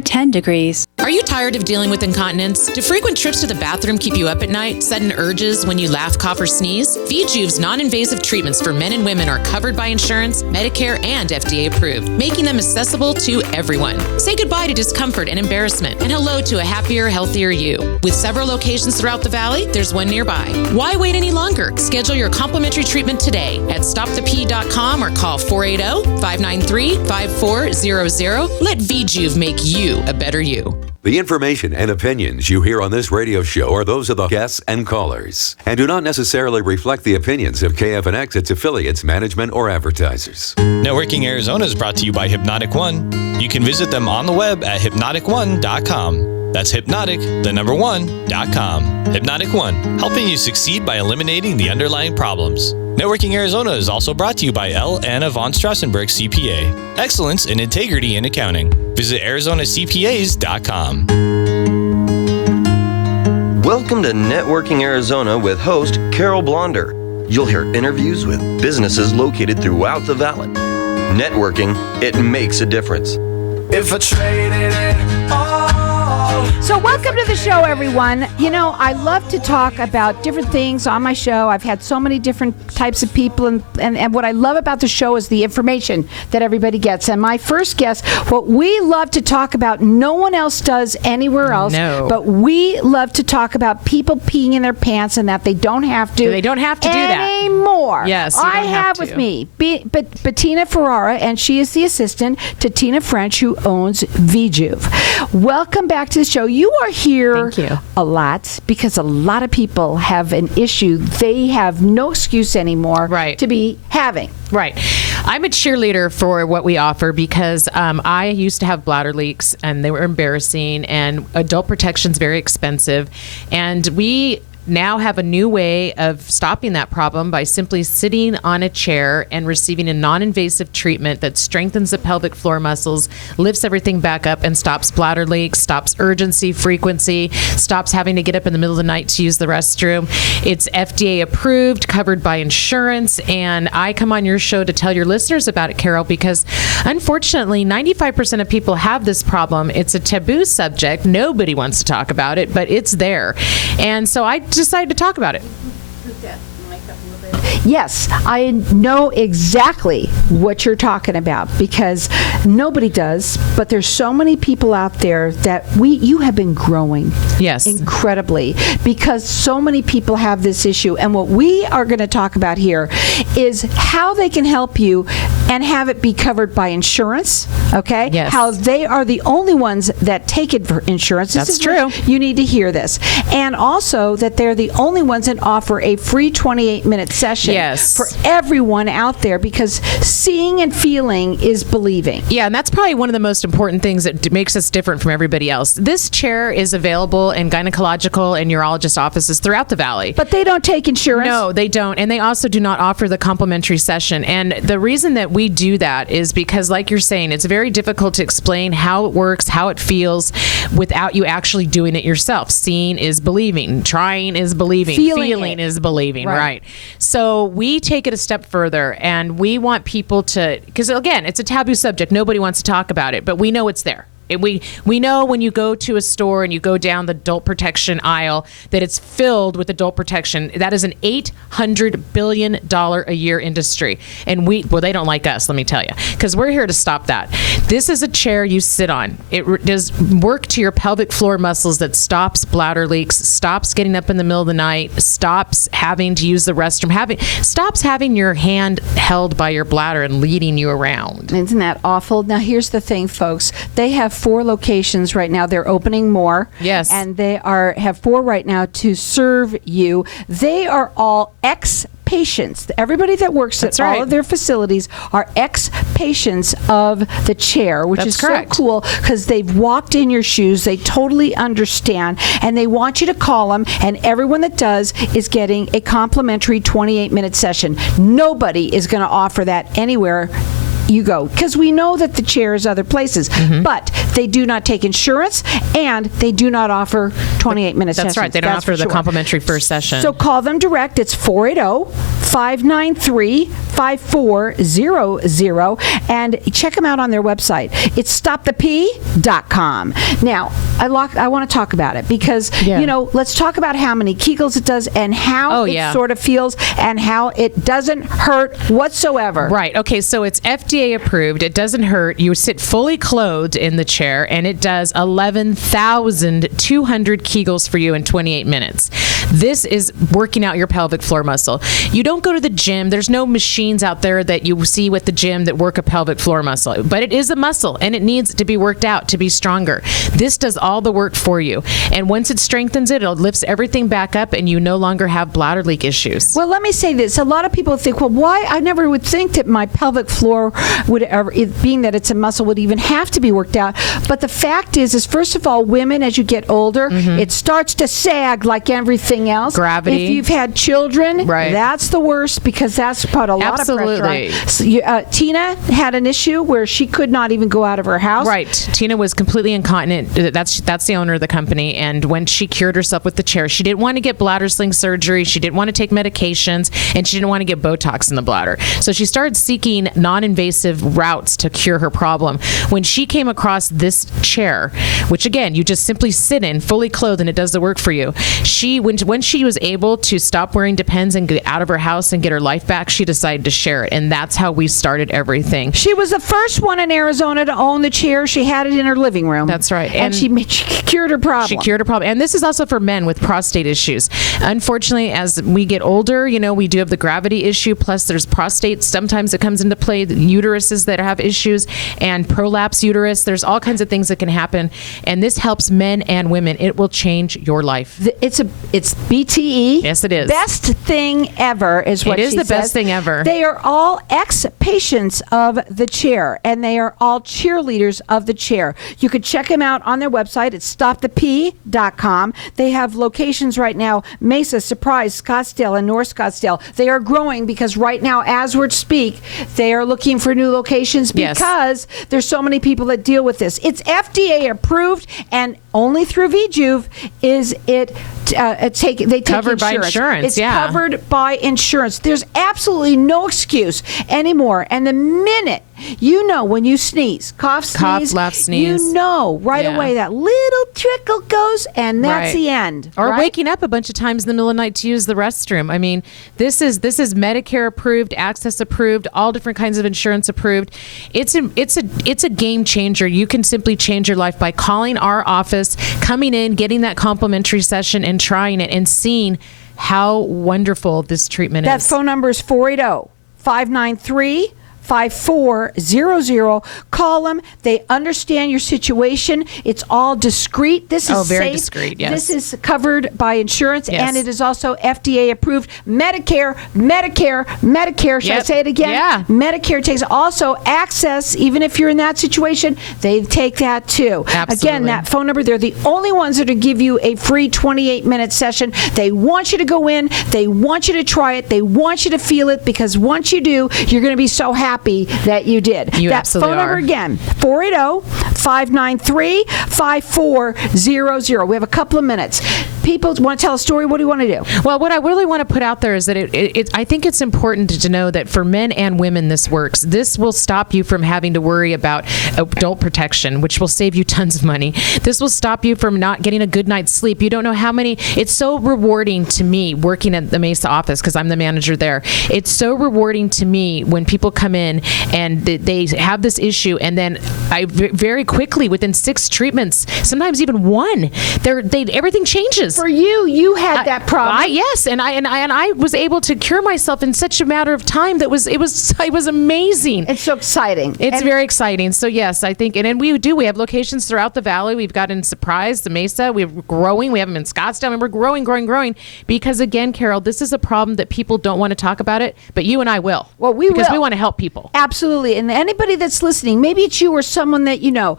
10 degrees. Are you tired of dealing with incontinence? Do frequent trips to the bathroom keep you up at night? Sudden urges when you laugh, cough, or sneeze? VJuv's non-invasive treatments for men and women are covered by insurance, Medicare, and FDA approved, making them accessible to everyone. Say goodbye to discomfort and embarrassment, and hello to a happier, healthier you. With several locations throughout the valley, there's one nearby. Why wait any longer? Schedule your complimentary treatment today at stopthepee.com or call 480-593-5400. Let VJuv make you a better you. The information and opinions you hear on this radio show are those of the guests and callers and do not necessarily reflect the opinions of KFNX, its affiliates, management, or advertisers. Networking Arizona is brought to you by Hypnotic One. You can visit them on the web at hypnotic1.com. That's hypnotic1.com. Hypnotic One, helping you succeed by eliminating the underlying problems. Networking Arizona is also brought to you by L. Anna von Strassenberg CPA. Excellence in integrity in accounting. Visit ArizonaCPAs.com. Welcome to Networking Arizona with host Carol Blonder. You'll hear interviews with businesses located throughout the valley. Networking, it makes a difference. If I traded it all. So welcome to the show, everyone. You know, I love to talk about different things on my show. I've had so many different types of people, and what I love about the show is the information that everybody gets. And my first guest, what we love to talk about, no one else does anywhere else. No. But we love to talk about people peeing in their pants and that they don't have to. They don't have to do that anymore. Yes, you I don't have with to. me Bettina Ferrara, and she is the assistant to Tina French, who owns VJuv. Welcome back to the show. You are here Thank you. a lot because a lot of people have an issue they have no excuse anymore to be having. Right. I'm a cheerleader for what we offer because I used to have bladder leaks and they were embarrassing, and adult protection is very expensive. And we now have a new way of stopping that problem by simply sitting on a chair and receiving a non-invasive treatment that strengthens the pelvic floor muscles, lifts everything back up, and stops bladder leaks, stops urgency, frequency, stops having to get up in the middle of the night to use the restroom. It's FDA approved, covered by insurance, and I come on your show to tell your listeners about it, Carol, because unfortunately 95% of people have this problem. It's a taboo subject. Nobody wants to talk about it, but it's there. And so I decided to talk about it. Yes, I know exactly what you're talking about because nobody does, but there's so many people out there that you have been growing. Yes. Incredibly, because so many people have this issue. And what we are going to talk about here is how they can help you and have it be covered by insurance, okay? Yes. How they are the only ones that take it for insurance. This is true. You need to hear this. And also that they're the only ones that offer a free 28-minute session for everyone out there, because seeing and feeling is believing. Yeah, and that's probably one of the most important things that makes us different from everybody else. This chair is available in gynecological and urologist offices throughout the valley. But they don't take insurance? No, they don't. And they also do not offer the complimentary session. And the reason that we do that is because, like you're saying, it's very difficult to explain how it works, how it feels, without you actually doing it yourself. Seeing is believing. Trying is believing. Feeling is believing. Right. So we take it a step further, and we want people to, because again, it's a taboo subject. Nobody wants to talk about it, but we know it's there. We know when you go to a store and you go down the adult protection aisle that it's filled with adult protection. That is an $800 billion a year industry. And they don't like us, let me tell you, because we're here to stop that. This is a chair you sit on. It does work to your pelvic floor muscles that stops bladder leaks, stops getting up in the middle of the night, stops having to use the restroom, stops having your hand held by your bladder and leading you around. Isn't that awful? Now, here's the thing, folks. They have 4 locations right now. They're opening more. Yes. And they have 4 right now to serve you. They are all ex-patients. Everybody that works at all of their facilities are ex-patients of the chair, which is correct. So cool because they've walked in your shoes. They totally understand, and they want you to call them, and everyone that does is getting a complimentary 28-minute session. Nobody is going to offer that anywhere you go, because we know that the chair is other places, but they do not take insurance, and they do not offer 28-minute sessions. That's right. They don't offer the complimentary first session. So call them direct. It's 480-593-5400, and check them out on their website. It's stopthep.com. Now, I want to talk about it because, let's talk about how many Kegels it does and how it sort of feels and how it doesn't hurt whatsoever. Right. Okay. So it's FDA approved. It doesn't hurt. You sit fully clothed in the chair, and it does 11,200 Kegels for you in 28 minutes. This is working out your pelvic floor muscle. You don't go to the gym. There's no machines out there that you see at the gym that work a pelvic floor muscle, but it is a muscle, and it needs to be worked out to be stronger. This does all the work for you. And once it strengthens it lifts everything back up, and you no longer have bladder leak issues. Well, let me say this. A lot of people think, well, why? I never would think that my pelvic floor would ever, being that it's a muscle, would even have to be worked out. But the fact is first of all, women, as you get older, it starts to sag like everything else. Gravity. If you've had children, that's the worst, because that's put a lot of pressure on. So Tina had an issue where she could not even go out of her house. Right. Tina was completely incontinent. That's the owner of the company. And when she cured herself with the chair, she didn't want to get bladder sling surgery. She didn't want to take medications, and she didn't want to get Botox in the bladder. So she started seeking non-invasive routes to cure her problem. When she came across this chair, which again, you just simply sit in fully clothed and it does the work for you. When she was able to stop wearing Depends and get out of her house and get her life back, she decided to share it. And that's how we started everything. She was the first one in Arizona to own the chair. She had it in her living room. That's right. And she cured her problem. She cured her problem. And this is also for men with prostate issues. Unfortunately, as we get older, we do have the gravity issue. Plus, there's prostate. Sometimes it comes into play. The uteruses that have issues and prolapse uterus. There's all kinds of things that can happen. And this helps men and women. It will change your life. It's BTE. Yes, it is. Best thing ever is what she says. It is the best thing ever. They are all ex-patients of the chair, and they are all cheerleaders of the chair. You could check them out on their website. It's stopthep.com. They have locations right now: Mesa, Surprise, Scottsdale, and North Scottsdale. They are growing because right now, as we speak, they are looking for new locations because there's so many people that deal with this. It's FDA approved, and only through VJuv is it they take covered by insurance. It's covered by insurance. There's absolutely no excuse anymore. And the minute when you sneeze, cough, laugh, sneeze, right away that little trickle goes, and that's the end. Or waking up a bunch of times in the middle of the night to use the restroom. I mean, this is Medicare approved, Access approved, all different kinds of insurance approved. It's a game changer. You can simply change your life by calling our office, coming in, getting that complimentary session, and trying it and seeing how wonderful this treatment is. That phone number is 480-593-5400. Call them. They understand your situation. It's all discreet. This is very safe. Discreet, yes. This is covered by insurance, and it is also FDA approved. Medicare. Should I say it again? Yeah. Medicare takes also Access. Even if you're in that situation, they take that too. Absolutely. Again, that phone number, they're the only ones that will give you a free 28-minute session. They want you to go in. They want you to try it. They want you to feel it, because once you do, you're going to be so happy that you did. You that absolutely phone number are. again, 480-593-5400. We have a couple of minutes. People want to tell a story. What do you want to do? Well, what I really want to put out there is that I think it's important to know that for men and women this works. This will stop you from having to worry about adult protection, which will save you tons of money. This will stop you from not getting a good night's sleep. You don't know how many. It's so rewarding to me working at the Mesa office, because I'm the manager there. It's so rewarding to me when people come in and they have this issue, and then I very quickly, within 6 treatments, sometimes even 1, everything changes. For you had that problem. Yes, and I was able to cure myself in such a matter of time that it was amazing. It's so exciting. It's very exciting. So yes, I think, and we have locations throughout the valley. We've got in Surprise, the Mesa. We're growing. We have them in Scottsdale, and we're growing. Because again, Carol, this is a problem that people don't want to talk about it, but you and I will. Well, we want to help people. Absolutely. And anybody that's listening, maybe it's you or someone that you know.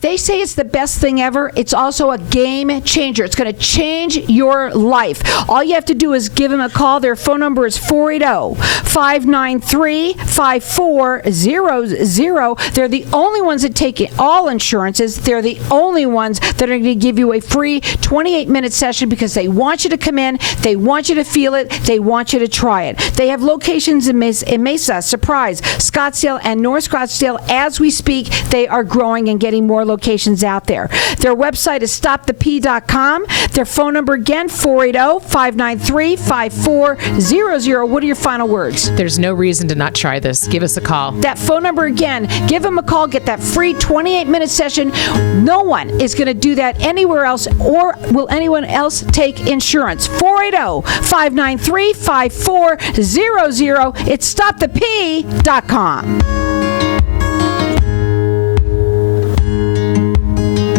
They say it's the best thing ever. It's also a game changer. It's going to change your life. All you have to do is give them a call. Their phone number is 480-593-5400. They're the only ones that take all insurances. They're the only ones that are going to give you a free 28-minute session because they want you to come in. They want you to feel it. They want you to try it. They have locations in Mesa, Surprise, Scottsdale, and North Scottsdale. As we speak, they are growing and getting more locations out there. Their website is stopthep.com. Their phone number again, 480-593-5400. What are your final words? There's no reason to not try this. Give us a call. That phone number again, give them a call, get that free 28-minute session. No one is going to do that anywhere else, or will anyone else take insurance. 480-593-5400. It's stopthep.com.